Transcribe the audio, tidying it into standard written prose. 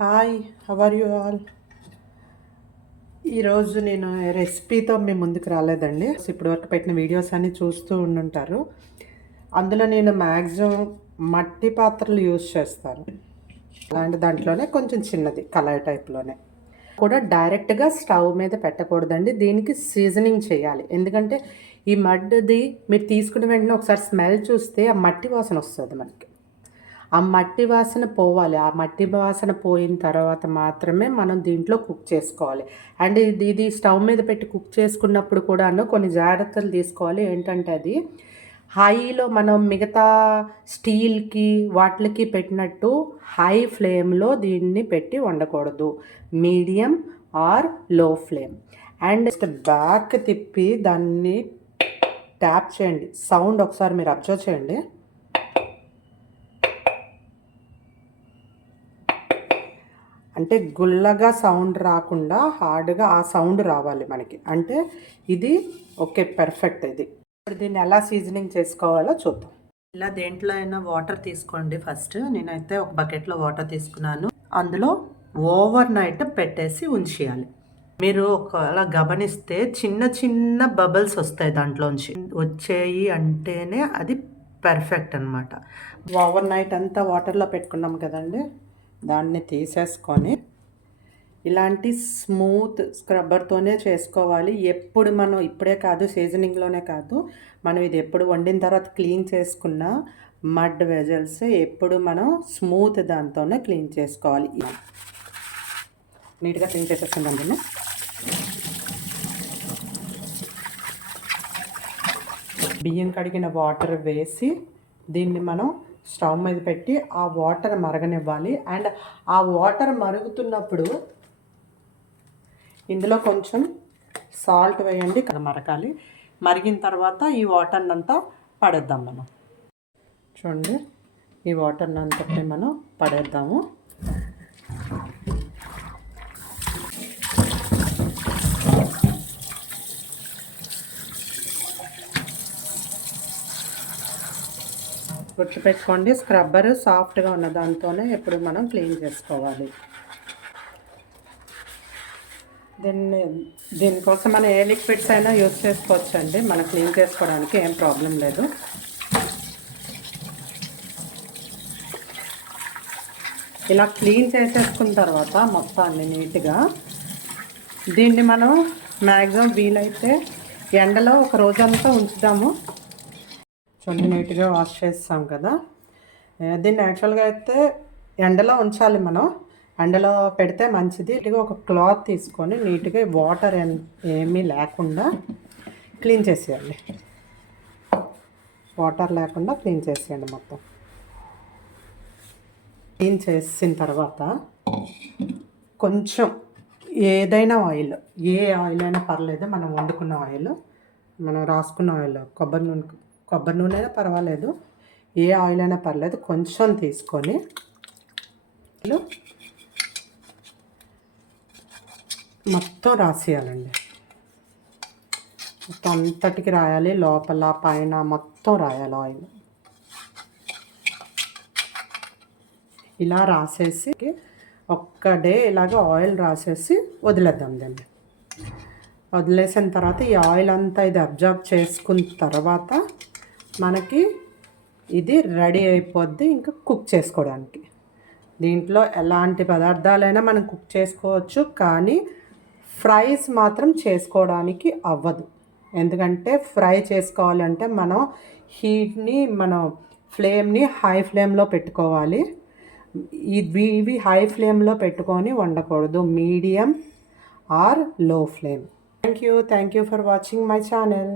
Hi, how are you all? ఈరోజు నేను రెసిపీతో మీ ముందుకు రాలేదండి. ఇప్పటివరకు పెట్టిన వీడియోస్ అన్నీ చూస్తూ ఉండుంటారు. అందులో నేను మ్యాక్సిమం మట్టి పాత్రలు యూజ్ చేస్తాను. అలాంటి దాంట్లోనే కొంచెం చిన్నది కళాయి టైప్లోనే కూడా డైరెక్ట్గా స్టవ్ మీద పెట్టకూడదండి. దీనికి సీజనింగ్ చేయాలి. ఎందుకంటే ఈ మడ్డిది మీరు తీసుకున్న వెంటనే ఒకసారి స్మెల్ చూస్తే ఆ మట్టి వాసన వస్తుంది మనకి. ఆ మట్టి వాసన పోవాలి. ఆ మట్టి వాసన పోయిన తర్వాత మాత్రమే మనం దీంట్లో కుక్ చేసుకోవాలి. అండ్ ఇది స్టవ్ మీద పెట్టి కుక్ చేసుకున్నప్పుడు కూడాను కొన్ని జాగ్రత్తలు తీసుకోవాలి. ఏంటంటే అది హైలో మనం మిగతా స్టీల్కి వాటికి పెట్టినట్టు హై ఫ్లేమ్లో దీన్ని పెట్టి వండకూడదు. Medium or low flame. And back తిప్పి దాన్ని ట్యాప్ చేయండి. సౌండ్ ఒకసారి మీరు అబ్జర్వ్ చేయండి. అంటే గుల్లగా సౌండ్ రాకుండా హార్డ్గా ఆ సౌండ్ రావాలి మనకి. అంటే ఇది ఓకే, పర్ఫెక్ట్. ఇది ఇప్పుడు దీన్ని ఎలా సీజనింగ్ చేసుకోవాలో చూద్దాం. ఇలా దేంట్లో అయినా వాటర్ తీసుకోండి. ఫస్ట్ నేనైతే ఒక బకెట్లో వాటర్ తీసుకున్నాను. అందులో ఓవర్ నైట్ పెట్టేసి ఉంచేయాలి. మీరు ఒకవేళ గమనిస్తే చిన్న చిన్న బబుల్స్ వస్తాయి దాంట్లోంచి. వచ్చాయి అంటేనే అది పర్ఫెక్ట్ అనమాట. ఓవర్ నైట్ అంతా వాటర్లో పెట్టుకున్నాం కదండి, దాన్ని తీసేసుకొని ఇలాంటి స్మూత్ స్క్రబ్బర్తోనే చేసుకోవాలి. ఎప్పుడు మనం ఇప్పుడే కాదు, సీజనింగ్లోనే కాదు, మనం ఇది ఎప్పుడు వండిన తర్వాత క్లీన్ చేసుకున్న మడ్ వెజల్స్ ఎప్పుడు మనం స్మూత్ దాంతోనే క్లీన్ చేసుకోవాలి. నీట్గా క్లీన్ చేసేసుకుందాం దీన్ని. బియ్యం కడిగిన వాటర్ వేసి దీన్ని మనం స్టవ్ మీద పెట్టి ఆ వాటర్ మరగనివ్వాలి. అండ్ ఆ వాటర్ మరుగుతున్నప్పుడు ఇందులో కొంచెం సాల్ట్ వేయండి. మరగాలి. మరిగిన తర్వాత ఈ వాటర్ని అంతా పడేద్దాం మనం. చూడండి, ఈ వాటర్ని అంతటిని మనం పడేద్దాము. గుర్తుపెట్టుకోండి, స్క్రబ్బర్ సాఫ్ట్గా ఉన్న దాంతోనే ఎప్పుడు మనం క్లీన్ చేసుకోవాలి. దీనికోసం మనం ఏ లిక్విడ్స్ అయినా యూజ్ చేసుకోవచ్చండి. మనం క్లీన్ చేసుకోవడానికి ఏం ప్రాబ్లం లేదు. ఇలా క్లీన్ చేసేసుకున్న తర్వాత మొత్తాన్ని నీట్గా దీన్ని మనం మ్యాక్సిమం వీలైతే ఎండలో ఒక రోజంతా ఉంచుదాము. చూడండి, నీట్గా వాష్ చేస్తాం కదా. దీన్ని యాక్చువల్గా అయితే ఎండలో ఉంచాలి. మనం ఎండలో పెడితే మంచిది. నీట్గా ఒక క్లాత్ తీసుకొని నీట్గా వాటర్ ఏమీ లేకుండా క్లీన్ చేసేయాలి. వాటర్ లేకుండా క్లీన్ చేసేయండి మొత్తం. క్లీన్ చేసిన తర్వాత కొంచెం ఏదైనా ఆయిల్, ఏ ఆయిల్ అయినా పర్లేదు, మనం వండుకున్న ఆయిల్, మనం రాసుకున్న ఆయిల్, కొబ్బరి నూనె అయినా పర్వాలేదు, ఏ ఆయిల్ అయినా పర్లేదు, కొంచెం తీసుకొని మొత్తం రాసేయాలండి. మొత్తం అంతటికి రాయాలి. లోపల పైన మొత్తం రాయాలి ఆయిల్. ఇలా రాసేసి ఒక్క డే ఇలాగ ఆయిల్ రాసేసి వదిలేద్దాం దాన్ని. వదిలేసిన తర్వాత ఈ ఆయిల్ అంతా ఇది అబ్జర్వ్ చేసుకున్న తర్వాత మనకి ఇది రెడీ అయిపోద్ది ఇంకా కుక్ చేసుకోవడానికి. దీంట్లో ఎలాంటి పదార్థాలైనా మనం కుక్ చేసుకోవచ్చు, కానీ ఫ్రైస్ మాత్రం చేసుకోవడానికి అవ్వదు. ఎందుకంటే ఫ్రై చేసుకోవాలంటే మనం ఫ్లేమ్ని హై ఫ్లేమ్లో పెట్టుకోవాలి. ఇవి హై ఫ్లేమ్లో పెట్టుకొని వండకూడదు. Medium or low flame. Thank you for watching my channel.